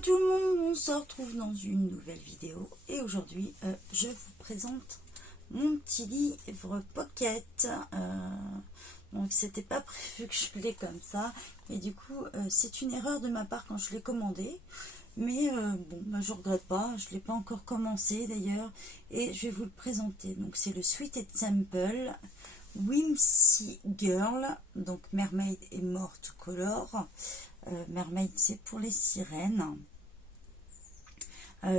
tout le monde, on se retrouve dans une nouvelle vidéo et aujourd'hui je vous présente mon petit livre pocket. Donc c'était pas prévu que je l'ai comme ça et du coup c'est une erreur de ma part quand je l'ai commandé, mais bon bah, je regrette pas, je l'ai pas encore commencé d'ailleurs et je vais vous le présenter. Donc c'est le Sweet and Simple Whimsy Girl, donc Mermaid et Morte Color. Mermaid c'est pour les sirènes,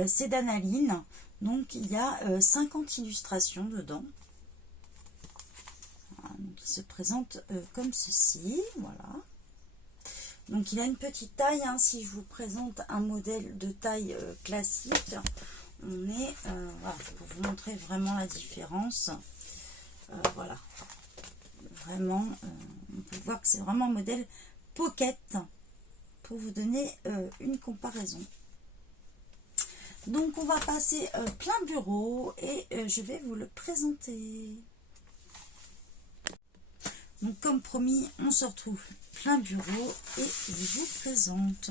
c'est d'Analine, donc il y a 50 illustrations dedans. Voilà, donc il se présente comme ceci, voilà. Donc il a une petite taille, hein, si je vous présente un modèle de taille classique, on est, voilà, pour vous montrer vraiment la différence, voilà, vraiment, on peut voir que c'est vraiment un modèle pocket, pour vous donner une comparaison. Donc on va passer plein bureau et je vais vous le présenter. Donc comme promis, on se retrouve plein bureau et je vous présente.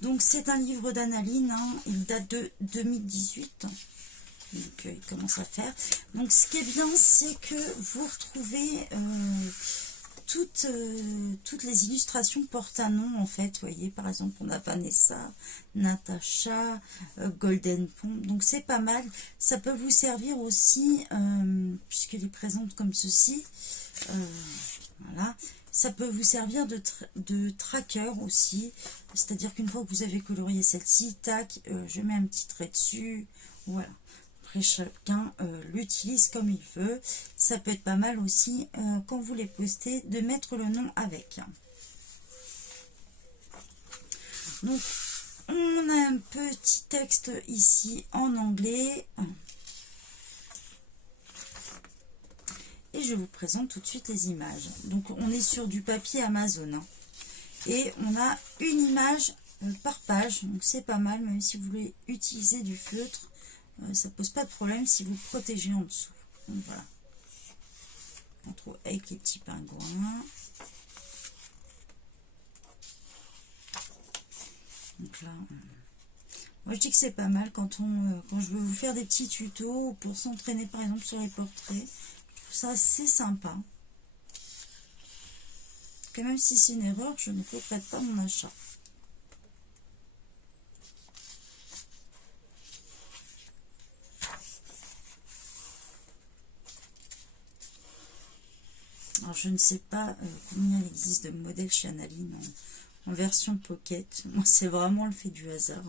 Donc c'est un livre d'Analine, hein, il date de 2018. Donc il commence à faire. Donc ce qui est bien, c'est que vous retrouvez toutes les illustrations portent un nom en fait. Vous voyez, par exemple on a Vanessa, Natacha, Golden Fond, donc c'est pas mal. Ça peut vous servir aussi puisqu'il est présente comme ceci, voilà, ça peut vous servir de tracker aussi, c'est à dire qu'une fois que vous avez colorié celle-ci, tac, je mets un petit trait dessus, voilà. Chacun l'utilise comme il veut. Ça peut être pas mal aussi quand vous les postez de mettre le nom avec. Donc on a un petit texte ici en anglais et je vous présente tout de suite les images. Donc on est sur du papier Amazon, hein, et on a une image par page, donc c'est pas mal. Même si vous voulez utiliser du feutre, ça pose pas de problème si vous protégez en dessous. Donc voilà, on trouve avec les petits pingouins. Donc là, moi je dis que c'est pas mal quand je veux vous faire des petits tutos pour s'entraîner par exemple sur les portraits. Je trouve ça assez sympa. Que même si c'est une erreur, je ne regrette pas mon achat. Alors je ne sais pas combien il existe de modèles chez Analine en version pocket. Moi c'est vraiment le fait du hasard.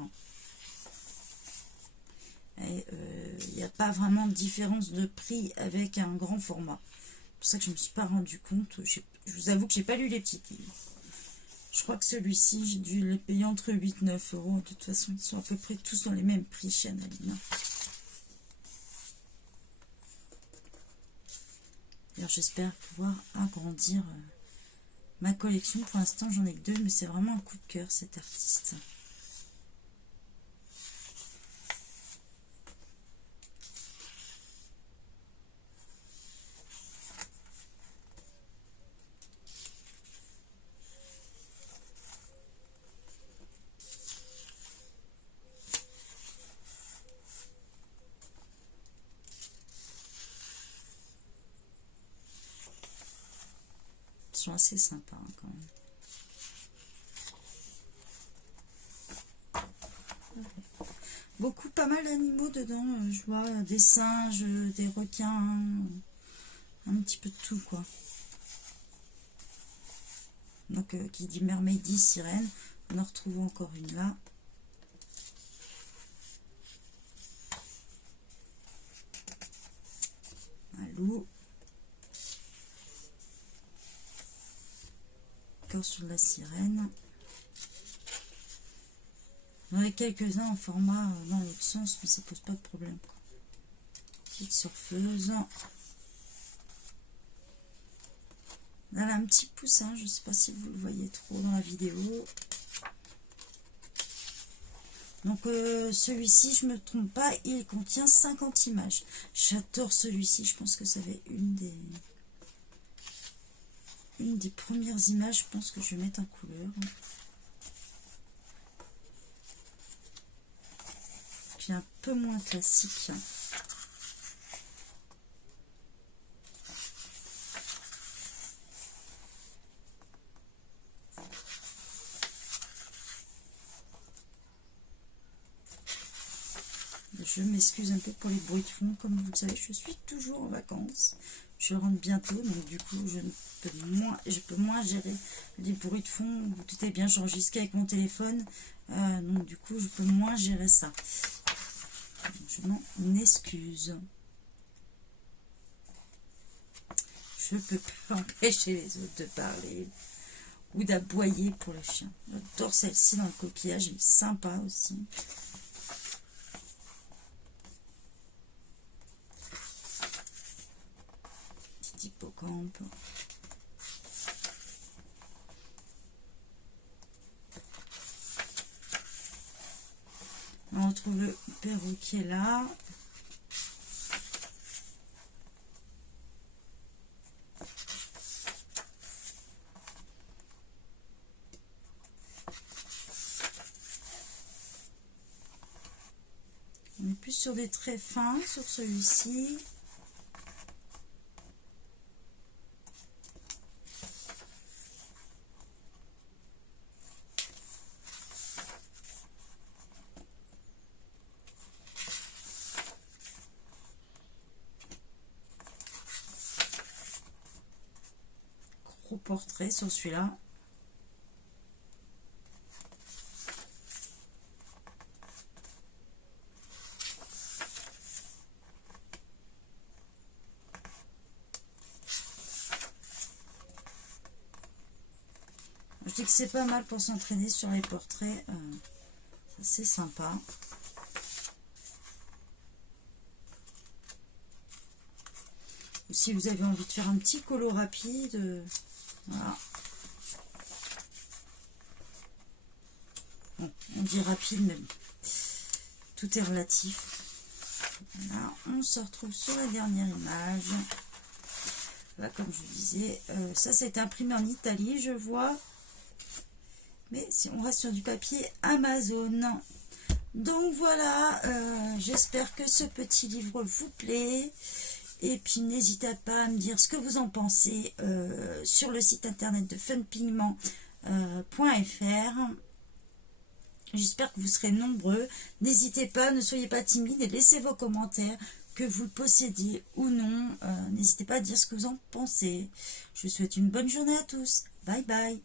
Et il n'y a pas vraiment de différence de prix avec un grand format. C'est pour ça que je ne me suis pas rendu compte. Je vous avoue que j'ai pas lu les petits livres. Je crois que celui-ci, j'ai dû les payer entre 8 et 9 euros. De toute façon, ils sont à peu près tous dans les mêmes prix chez Analine. D'ailleurs, j'espère pouvoir agrandir ma collection. Pour l'instant, j'en ai que 2, mais c'est vraiment un coup de cœur, cet artiste. Ils sont assez sympas, hein, quand même. Beaucoup, pas mal d'animaux dedans. Je vois des singes, des requins, un petit peu de tout, quoi. Donc qui dit mermaid dit sirène. On en retrouve encore une là. Un loup. Encore sur la sirène. J'en ai quelques-uns en format dans l'autre sens, mais ça pose pas de problème, quoi. Petite surfeuse. Elle a un petit poussin, je ne sais pas si vous le voyez trop dans la vidéo. Donc celui-ci, je ne me trompe pas, il contient 50 images. J'adore celui-ci, je pense que ça va être une des premières images. Je pense que je vais mettre en couleur. puis un peu moins classique. Je m'excuse un peu pour les bruits de fond, comme vous le savez, je suis toujours en vacances. Je rentre bientôt, donc du coup, je peux moins gérer les bruits de fond. Tout est bien, j'enregistre avec mon téléphone, donc du coup, je peux moins gérer ça. Donc, je m'en excuse. Je peux pas empêcher les autres de parler ou d'aboyer pour les chiens. J'adore celle-ci dans le coquillage, elle est sympa aussi. Hippocampe. On retrouve le perroquet là. On est plus sur des traits fins sur celui-ci. Gros portrait sur celui-là. Je dis que c'est pas mal pour s'entraîner sur les portraits. C'est sympa. Ou si vous avez envie de faire un petit colo rapide, voilà. Bon, on dit rapide, mais tout est relatif. Voilà, on se retrouve sur la dernière image. Là, comme je vous disais, ça c'est imprimé en Italie, je vois. Mais si on reste sur du papier Amazon. Donc voilà, j'espère que ce petit livre vous plaît. Et puis n'hésitez pas à me dire ce que vous en pensez sur le site internet de funpigment.fr. J'espère que vous serez nombreux. N'hésitez pas, ne soyez pas timide et laissez vos commentaires, que vous le possédiez ou non. N'hésitez pas à dire ce que vous en pensez. Je vous souhaite une bonne journée à tous. Bye bye.